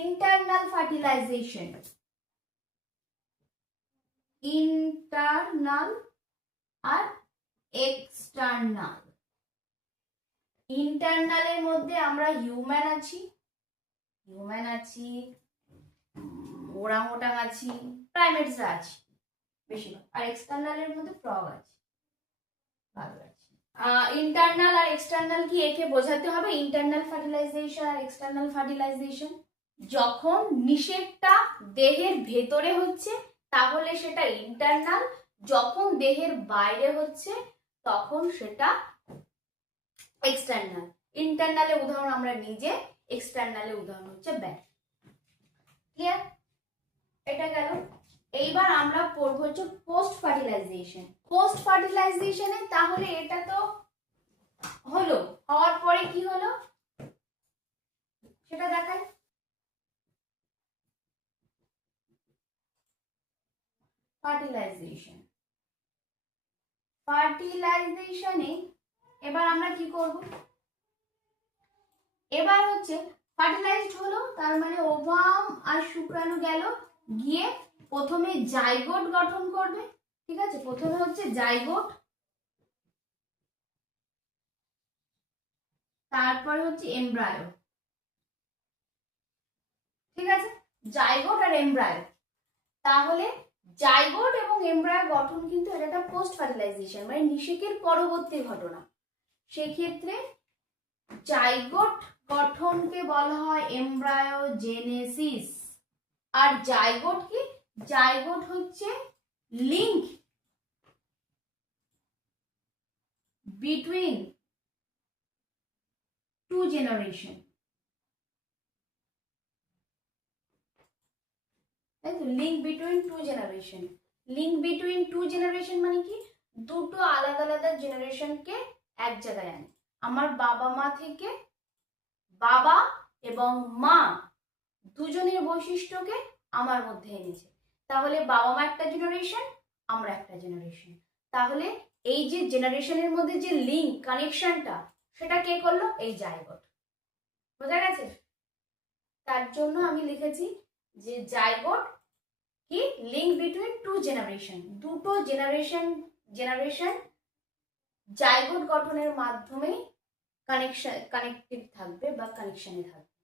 ইন্টারনাল ফার্টিলাইজেশন, ইন্টারনাল আর এক্সটার্নাল। ইন্টারনালের মধ্যে আমরা হিউম্যান আছি, ওরাংওটাং আছি, প্রাইমেটসরা আছে বেশিরভাগ। আর এক্সটার্নালের মধ্যে ফ্রগ আছে, ভালো আছে। ইন্টারনাল আর এক্সটার্নাল কি একে বোঝাতে হবে? ইন্টারনাল ফার্টিলাইজেশন আর এক্সটার্নাল ফার্টিলাইজেশন যখন নিষেকটা দেহের ভেতরে হচ্ছে তাহলে সেটা ইন্টারনাল, যখন দেহের বাইরে হচ্ছে তখন সেটা এক্সটার্নাল। ইন্টারনালে উদাহরণ আমরা নিজে, এক্সটার্নালে উদাহরণ হচ্ছে ব্যাং। ক্লিয়ার? এটা গেল। এইবার আমরা পড়বো হচ্ছে পোস্ট ফার্টিলাইজেশন। পোস্ট ফার্টিলাইজেশনে তাহলে এটা তো হলো, হওয়ার পরে কি হলো সেটা দেখাই। ফার্টিলাইজেশনে এবার আমরা কি করব, এবার হচ্ছে ফার্টিলাইজড হলো, তার মানে ওভাম আর শুক্রাণু গেল, গিয়ে প্রথমে জাইগোট গঠন করবে। ঠিক আছে, প্রথমে হচ্ছে জাইগোট, তারপরে হচ্ছে এমব্রায়ো। ঠিক আছে, জাইগোট আর এমব্রায়ো। তাহলে জাইগোট এবং এমব্রায়ো গঠন কিন্তু এটা একটা পোস্ট ফার্টিলাইজেশন, মানে নিষেকের পরবর্তী ঘটনা। সেক্ষেত্রে জাইগোট গঠনকে বলা হয় এমব্রায়োজেনেসিস। আর জাইগোট কি? জাইগোট হচ্ছে লিঙ্ক বিটুইন টু জেনারেশন। তাই তো, link between two generation. Link between two generation মানে কি? দুটো আলাদা আলাদা জেনারেশনকে এক জায়গায় আনে। আমার বাবা মা থেকে বাবা এবং মা দুজনের বৈশিষ্ট্যকে আমার মধ্যে এনেছে। তাহলে বাবা মা একটা জেনারেশন, আমরা একটা জেনারেশন। তাহলে এই যে জেনারেশনের মধ্যে যে লিঙ্ক কানেকশনটা, সেটা কে করলো? এই জাইগোট। বোঝা গেছে? তার জন্য আমি লিখেছি যে জাইগোট কি? Link between two generation. দুটো জেনারেশন জাইগোট গঠনের মাধ্যমে কানেক্টেড থাকবে বা কানেকশনে থাকবে।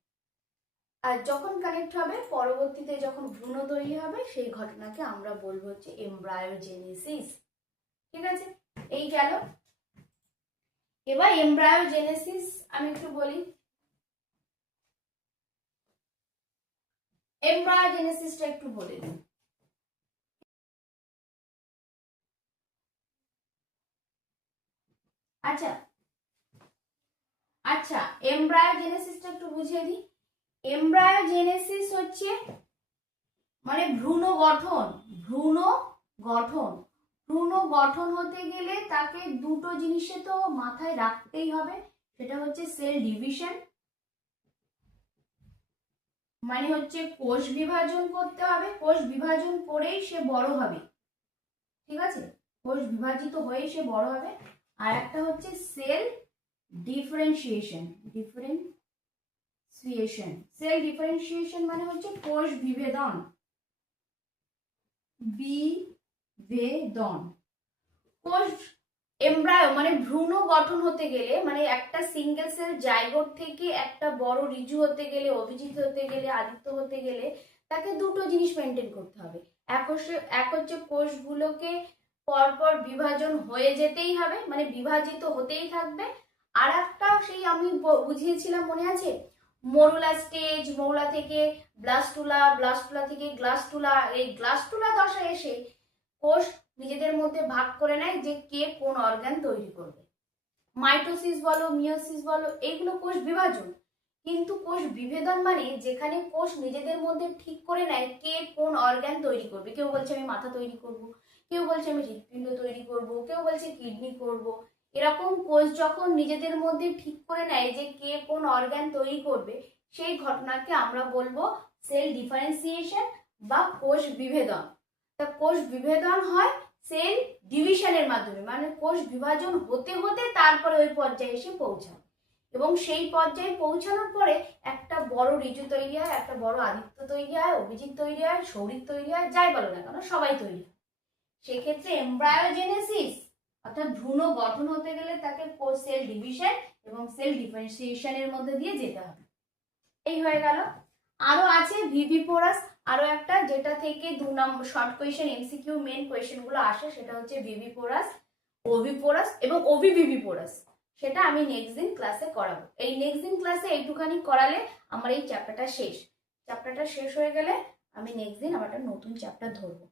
আর যখন কানেক্ট হবে, পরবর্তীতে যখন ভ্রূণ তৈরি হবে, সেই ঘটনাকে আমরা বলবো হচ্ছে এমব্রায়োজেনেসিস। ঠিক আছে, এই গেল। এবার এমব্রায়োজেনেসিস আমি একটু বলি। এমব্রায়োজেনেসিসটা একটু বলে দিই। আচ্ছা, এমব্রায়োজেনেসিসটা একটু বুঝিয়ে দিই। এমব্রায়োজেনেসিস হচ্ছে মানে ভ্রূণ গঠন। ভ্রূণ গঠন, ভ্রূণ গঠন হতে গেলে তাকে দুটো জিনিসে তো মাথায় রাখতেই হবে, সেটা হচ্ছে সেল ডিভিশন, মানে হচ্ছে কোষ বিভাজন করতে হবে, কোষ বিভাজন করেই সে বড় হবে, ঠিক আছে, কোষ বিভাজিত হয়েই সে বড় হবে। আর একটা হচ্ছে সেল ডিফারেন্সিয়েশন। সেল ডিফারেন্সিয়েশন মানে হচ্ছে কোষ বিভেদন। বিভেদন। কোষ এমব্রায়ো মানে ভ্রূণ গঠন হতে গেলে, মানে একটা সিঙ্গেল সেল জাইগোট থেকে একটা বড় ঋজু হতে গেলে, অভিজিৎ হতে গেলে, আদিত্য হতে গেলে তাকে দুটো জিনিস মেনটেন করতে হবে। এক হচ্ছে কোষগুলোকে পরপর বিভাজন হয়ে যেতেই হবে, মানে বিভাজিত হতেই থাকবে। আর একটা সেই আমি বুঝিয়েছিলাম মনে আছে, মরুলা স্টেজ, মরুলা থেকে ব্লাস্টুলা, ব্লাস্টুলা থেকে গ্লাস্টুলা, এই গ্লাস্টুলা দশা এসে কোষ নিজেদের মধ্যে ভাগ করে নেয় যে কে কোন অর্গান তৈরি করবে। মাইটোসিস বলো, মিয়োসিস বলো, এইগুলো কোষ বিভাজন। কিন্তু কোষ বিভেদন মানে যেখানে কোষ নিজেদের মধ্যে ঠিক করে নেয় কে কোন অর্গান তৈরি করবে। কেউ বলছে আমি মাথা তৈরি করব, কেউ বলছে আমি হৃৎপিণ্ড তৈরি করব, কেউ বলছে কিডনি করব। এরকম কোষ যখন নিজেদের মধ্যে ঠিক করে নেয় যে কে কোন অর্গান তৈরি করবে, সেই ঘটনাকে আমরা বলবো সেল ডিফারেন্সিয়েশন বা কোষ বিভেদন। তা কোষ বিভেদন হয় সেল ডিভিশনের মাধ্যমে, মানে কোষ বিভাজন হতে হতে তারপরে ওই পর্যায়ে এসে পৌঁছায়, এবং সেই পর্যায়ে পৌঁছানোর পরে একটা বড় ঋজু তৈরি হয়, একটা বড় আদিত্য তৈরি হয়, অভিজিৎ তৈরি হয়, সৌরিক তৈরি হয়, যাই বলো না কেন সবাই তৈরি হয়। সেক্ষেত্রে এমব্রায়োজেনেসিস অর্থাৎ ভ্রূণ গঠন হতে গেলে তাকে সেল ডিভিশন এবং সেল ডিফারেন্সিয়েশনের মধ্যে দিয়ে যেতে হবে। এই হয়ে গেল। আরো আছে ভিভিপোরাস, আরো একটা যেটা থেকে 2 নম্বর short question MCQ main question গুলো আসে, সেটা হচ্ছে ভিভিপোরাস, ওভিপোরাস এবং ওভিভিভিপোরাস। সেটা আমি নেক্সট দিন ক্লাসে করাবো। এই নেক্সট দিন ক্লাসে এইটুখানি করালে আমার এই চ্যাপ্টারটা শেষ। চ্যাপ্টারটা শেষ হয়ে গেলে আমি নেক্সট দিন আবার একটা নতুন চ্যাপ্টার ধরবো।